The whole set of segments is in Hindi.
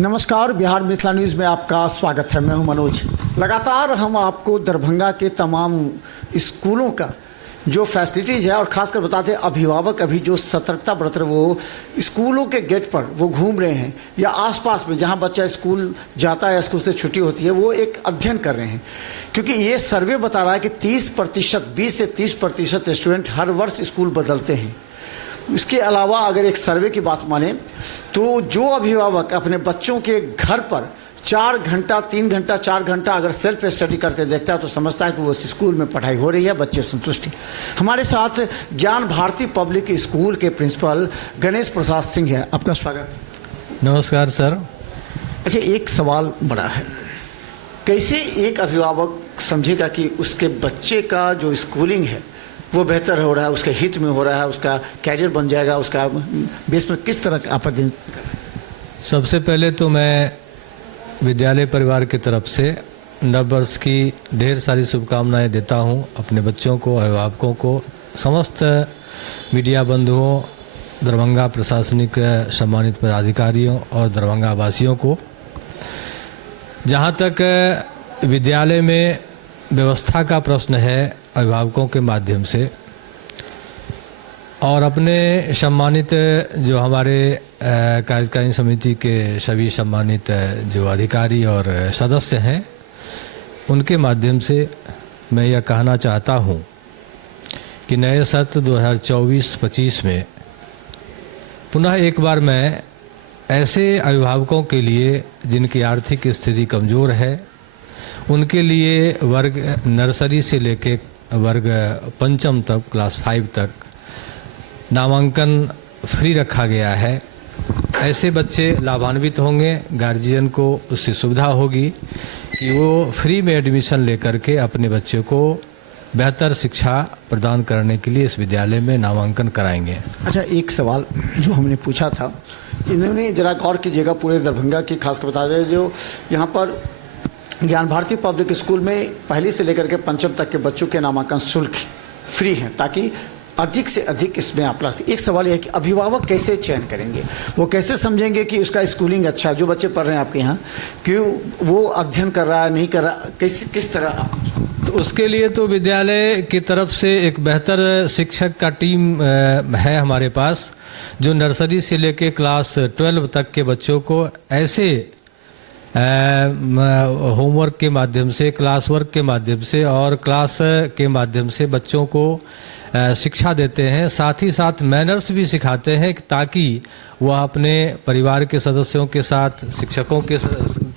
नमस्कार, बिहार मिथिला न्यूज़ में आपका स्वागत है। मैं हूं मनोज। लगातार हम आपको दरभंगा के तमाम स्कूलों का जो फैसिलिटीज़ है और ख़ासकर बताते हैं अभिभावक अभी जो सतर्कता बरत रहे वो स्कूलों के गेट पर वो घूम रहे हैं या आसपास में जहां बच्चा स्कूल जाता है या स्कूल से छुट्टी होती है वो एक अध्ययन कर रहे हैं, क्योंकि ये सर्वे बता रहा है कि 30% 20 से 30% स्टूडेंट हर वर्ष स्कूल बदलते हैं। इसके अलावा अगर एक सर्वे की बात माने तो जो अभिभावक अपने बच्चों के घर पर 4 घंटा 3 घंटा 4 घंटा अगर सेल्फ स्टडी करते देखता है तो समझता है कि वो स्कूल में पढ़ाई हो रही है, बच्चे संतुष्ट हैं। हमारे साथ ज्ञान भारती पब्लिक स्कूल के प्रिंसिपल गणेश प्रसाद सिंह है। आपका स्वागत। नमस्कार सर। अच्छा, एक सवाल बड़ा है, कैसे एक अभिभावक समझेगा कि उसके बच्चे का जो स्कूलिंग है वो बेहतर हो रहा है, उसके हित में हो रहा है, उसका कैरियर बन जाएगा, उसका बेस पर किस तरह का आप? सबसे पहले तो मैं विद्यालय परिवार की तरफ से नववर्ष की ढेर सारी शुभकामनाएं देता हूं अपने बच्चों को, अभिभावकों को, समस्त मीडिया बंधुओं, दरभंगा प्रशासनिक सम्मानित पदाधिकारियों और दरभंगा वासियों को। जहां तक विद्यालय में व्यवस्था का प्रश्न है, अभिभावकों के माध्यम से और अपने सम्मानित जो हमारे कार्यकारिणी समिति के सभी सम्मानित जो अधिकारी और सदस्य हैं उनके माध्यम से मैं यह कहना चाहता हूं कि नए सत्र 2024-25 में पुनः एक बार मैं ऐसे अभिभावकों के लिए जिनकी आर्थिक स्थिति कमज़ोर है उनके लिए वर्ग नर्सरी से लेकर वर्ग पंचम तक, क्लास 5 तक नामांकन फ्री रखा गया है। ऐसे बच्चे लाभान्वित होंगे, गार्जियन को उससे सुविधा होगी कि वो फ्री में एडमिशन लेकर के अपने बच्चों को बेहतर शिक्षा प्रदान करने के लिए इस विद्यालय में नामांकन कराएंगे। अच्छा, एक सवाल जो हमने पूछा था, इन्होंने जरा गौर कीजिएगा, पूरे दरभंगा की खासकर बता दें, जो यहाँ पर ज्ञान भारती पब्लिक स्कूल में पहली से लेकर के पंचम तक के बच्चों के नामांकन शुल्क फ्री हैं, ताकि अधिक से अधिक इसमें आप ला सकें। एक सवाल यह है कि अभिभावक कैसे चयन करेंगे, वो कैसे समझेंगे कि उसका स्कूलिंग अच्छा है, जो बच्चे पढ़ रहे हैं आपके यहाँ, क्यों वो अध्ययन कर रहा है नहीं कर रहा, कैसे किस तरह? तो उसके लिए तो विद्यालय की तरफ से एक बेहतर शिक्षक का टीम है हमारे पास, जो नर्सरी से लेकर क्लास 12 तक के बच्चों को ऐसे होमवर्क के माध्यम से, क्लास वर्क के माध्यम से और क्लास के माध्यम से बच्चों को शिक्षा देते हैं। साथ ही साथ मैनर्स भी सिखाते हैं ताकि वह अपने परिवार के सदस्यों के साथ, शिक्षकों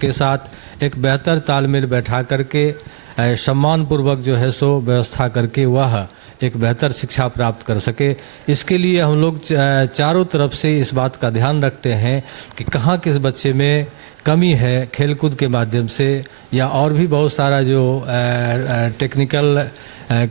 के साथ एक बेहतर तालमेल बैठा करके सम्मानपूर्वक जो है सो व्यवस्था करके वह एक बेहतर शिक्षा प्राप्त कर सके। इसके लिए हम लोग चारों तरफ से इस बात का ध्यान रखते हैं कि कहाँ किस बच्चे में कमी है, खेलकूद के माध्यम से या और भी बहुत सारा जो टेक्निकल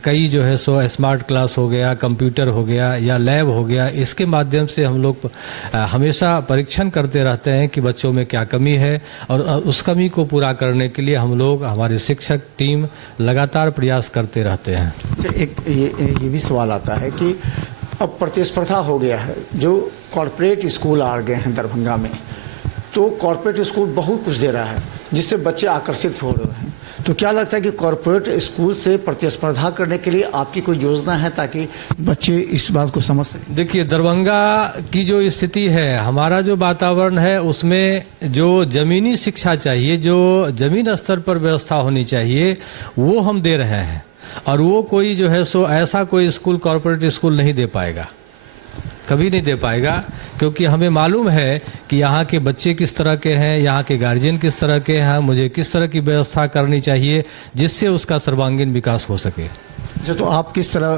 कई जो है सो स्मार्ट क्लास हो गया, कंप्यूटर हो गया या लैब हो गया, इसके माध्यम से हम लोग हमेशा परीक्षण करते रहते हैं कि बच्चों में क्या कमी है और उस कमी को पूरा करने के लिए हम लोग, हमारे शिक्षक टीम लगातार प्रयास करते रहते हैं। एक ये भी सवाल आता है कि अब प्रतिस्पर्धा हो गया है, जो कॉरपोरेट स्कूल आ गए हैं दरभंगा में, तो कॉरपोरेट स्कूल बहुत कुछ दे रहा है जिससे बच्चे आकर्षित हो रहे हैं। तो क्या लगता है कि कॉरपोरेट स्कूल से प्रतिस्पर्धा करने के लिए आपकी कोई योजना है ताकि बच्चे इस बात को समझ सकें? देखिए, दरभंगा की जो स्थिति है, हमारा जो वातावरण है उसमें जो ज़मीनी शिक्षा चाहिए, जो ज़मीन स्तर पर व्यवस्था होनी चाहिए, वो हम दे रहे हैं और वो कोई जो है सो ऐसा कोई स्कूल, कॉरपोरेट स्कूल नहीं दे पाएगा, कभी नहीं दे पाएगा, क्योंकि हमें मालूम है कि यहाँ के बच्चे किस तरह के हैं, यहाँ के गार्जियन किस तरह के हैं, मुझे किस तरह की व्यवस्था करनी चाहिए जिससे उसका सर्वांगीण विकास हो सके। अच्छा, तो आप किस तरह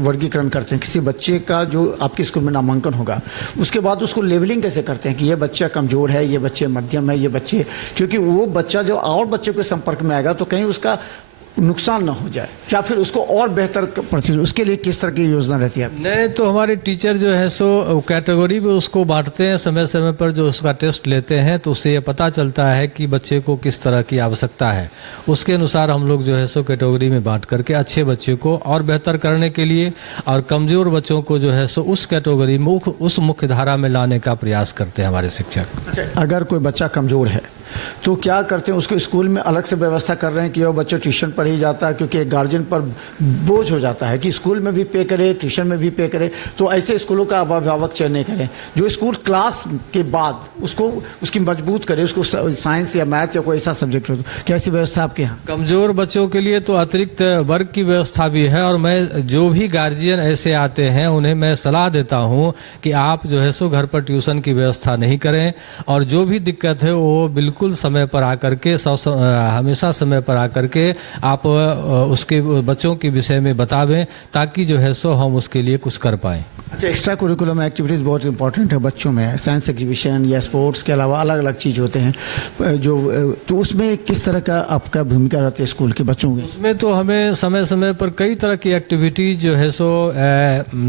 वर्गीकरण करते हैं किसी बच्चे का जो आपके स्कूल में नामांकन होगा, उसके बाद उसको लेवलिंग कैसे करते हैं कि ये बच्चा कमज़ोर है, ये बच्चे मध्यम है, ये बच्चे, क्योंकि वो बच्चा जो और बच्चों के संपर्क में आएगा तो कहीं उसका नुकसान ना हो जाए, या फिर उसको और बेहतर उसके लिए किस तरह की योजना रहती है? नहीं तो हमारे टीचर जो है सो कैटेगरी में उसको बांटते हैं, समय समय पर जो उसका टेस्ट लेते हैं तो उससे ये पता चलता है कि बच्चे को किस तरह की आवश्यकता है। उसके अनुसार हम लोग जो है सो कैटेगरी में बांट करके अच्छे बच्चे को और बेहतर करने के लिए और कमज़ोर बच्चों को जो है सो उस कैटेगरी में उस मुख्य धारा में लाने का प्रयास करते हैं हमारे शिक्षक। अगर कोई बच्चा कमज़ोर है तो क्या करते हैं, उसको स्कूल में अलग से व्यवस्था कर रहे हैं कि वो बच्चा ट्यूशन पढ़ ही जाता है, क्योंकि एक गार्जियन पर बोझ हो जाता है कि स्कूल में भी पे करे ट्यूशन में भी पे करे, तो ऐसे स्कूलों का अभिभावक चयन नहीं करें जो स्कूल क्लास के बाद उसको उसकी मजबूत करे, उसको साइंस या मैथ या कोई ऐसा सब्जेक्ट हो। क्या ऐसी व्यवस्था आपके यहाँ? कमज़ोर बच्चों के लिए तो अतिरिक्त वर्ग की व्यवस्था भी है, और मैं जो भी गार्जियन ऐसे आते हैं उन्हें मैं सलाह देता हूँ कि आप जो है सो घर पर ट्यूशन की व्यवस्था नहीं करें, और जो भी दिक्कत है वो बिल्कुल समय पर आकर के हमेशा समय पर आकर के आप उसके बच्चों के विषय में बतावें, ताकि जो है सो हम उसके लिए कुछ कर पाएं। अच्छा, एक्स्ट्रा कुरिकुलम एक्टिविटीज़ बहुत इंपॉर्टेंट है बच्चों में, साइंस एग्जीबिशन या स्पोर्ट्स के अलावा अलग अलग चीज़ होते हैं जो, तो उसमें किस तरह का आपका भूमिका रहती है स्कूल के बच्चों में? उसमें तो हमें समय समय पर कई तरह की एक्टिविटी जो है सो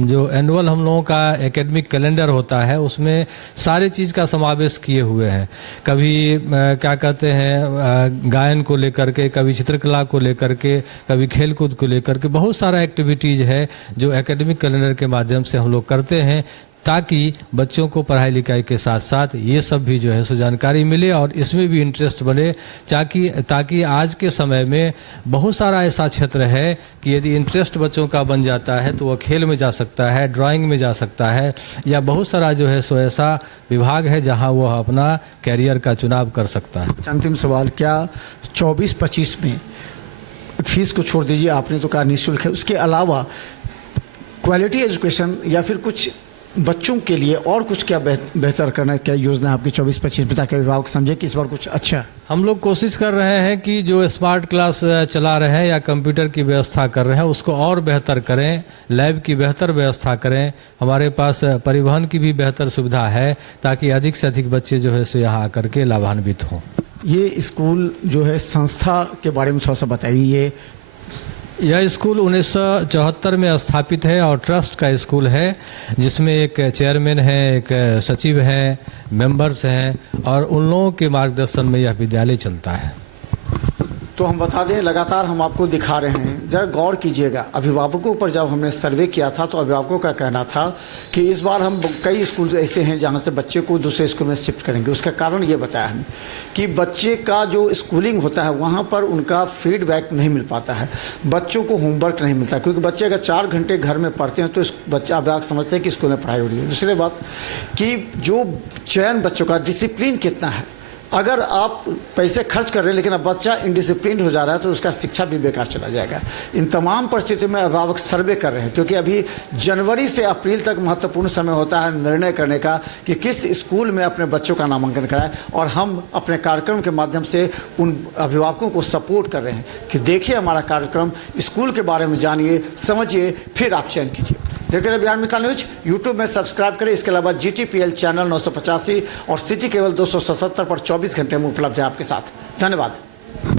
जो एनुअल हम लोगों का एकेडमिक कैलेंडर होता है उसमें सारी चीज़ का समावेश किए हुए हैं। कभी क्या कहते हैं गायन को लेकर के, कभी चित्रकला को लेकर के, कभी खेलकूद को लेकर के, बहुत सारा एक्टिविटीज़ है जो एकेडमिक कैलेंडर के माध्यम से हम लोग करते हैं, ताकि बच्चों को पढ़ाई लिखाई के साथ साथ ये सब भी जो है सो जानकारी मिले और इसमें भी इंटरेस्ट बने, ताकि आज के समय में बहुत सारा ऐसा क्षेत्र है कि यदि इंटरेस्ट बच्चों का बन जाता है तो वह खेल में जा सकता है, ड्राइंग में जा सकता है, या बहुत सारा जो है सो ऐसा विभाग है जहां वह अपना कैरियर का चुनाव कर सकता है। अंतिम सवाल, क्या 24-25 में फीस को छोड़ दीजिए, आपने तो कहा निःशुल्क है, उसके अलावा क्वालिटी एजुकेशन या फिर कुछ बच्चों के लिए और कुछ क्या बेहतर करना है, क्या योजना आपकी 24-25 में, ताकि अभिभावक समझे कि इस बार कुछ अच्छा? हम लोग कोशिश कर रहे हैं कि जो स्मार्ट क्लास चला रहे हैं या कंप्यूटर की व्यवस्था कर रहे हैं उसको और बेहतर करें, लैब की बेहतर व्यवस्था करें, हमारे पास परिवहन की भी बेहतर सुविधा है, ताकि अधिक से अधिक बच्चे जो है सो यहाँ आकर के लाभान्वित हों। ये स्कूल जो है संस्था के बारे में थोड़ा सा बताइए। यह स्कूल 1974 में स्थापित है और ट्रस्ट का स्कूल है, जिसमें एक चेयरमैन है, एक सचिव हैं, मेंबर्स हैं, और उन लोगों के मार्गदर्शन में यह विद्यालय चलता है। तो हम बता दें, लगातार हम आपको दिखा रहे हैं, जरा गौर कीजिएगा। अभिभावकों पर जब हमने सर्वे किया था तो अभिभावकों का कहना था कि इस बार हम कई स्कूल ऐसे हैं जहां से बच्चे को दूसरे स्कूल में शिफ्ट करेंगे। उसका कारण ये बताया हमने कि बच्चे का जो स्कूलिंग होता है वहां पर उनका फीडबैक नहीं मिल पाता है, बच्चों को होमवर्क नहीं मिलता, क्योंकि बच्चे अगर 4 घंटे घर में पढ़ते हैं तो बच्चा अभिभावक समझते हैं कि स्कूल में पढ़ाई हो रही है। दूसरी बात कि जो चयन बच्चों का डिसिप्लिन कितना है, अगर आप पैसे खर्च कर रहे हैं लेकिन अब बच्चा इनडिसिप्लिन हो जा रहा है तो उसका शिक्षा भी बेकार चला जाएगा। इन तमाम परिस्थितियों में अभिभावक सर्वे कर रहे हैं, क्योंकि अभी जनवरी से अप्रैल तक महत्वपूर्ण समय होता है निर्णय करने का कि किस स्कूल में अपने बच्चों का नामांकन कराएं, और हम अपने कार्यक्रम के माध्यम से उन अभिभावकों को सपोर्ट कर रहे हैं कि देखिए हमारा कार्यक्रम, स्कूल के बारे में जानिए, समझिए, फिर आप चयन कीजिए। देखते रहिए बिहार मिथिला न्यूज। यूट्यूब में सब्सक्राइब करें, इसके अलावा GTPL चैनल 985 और सिटी केबल 277 पर 24 घंटे में उपलब्ध है आपके साथ। धन्यवाद।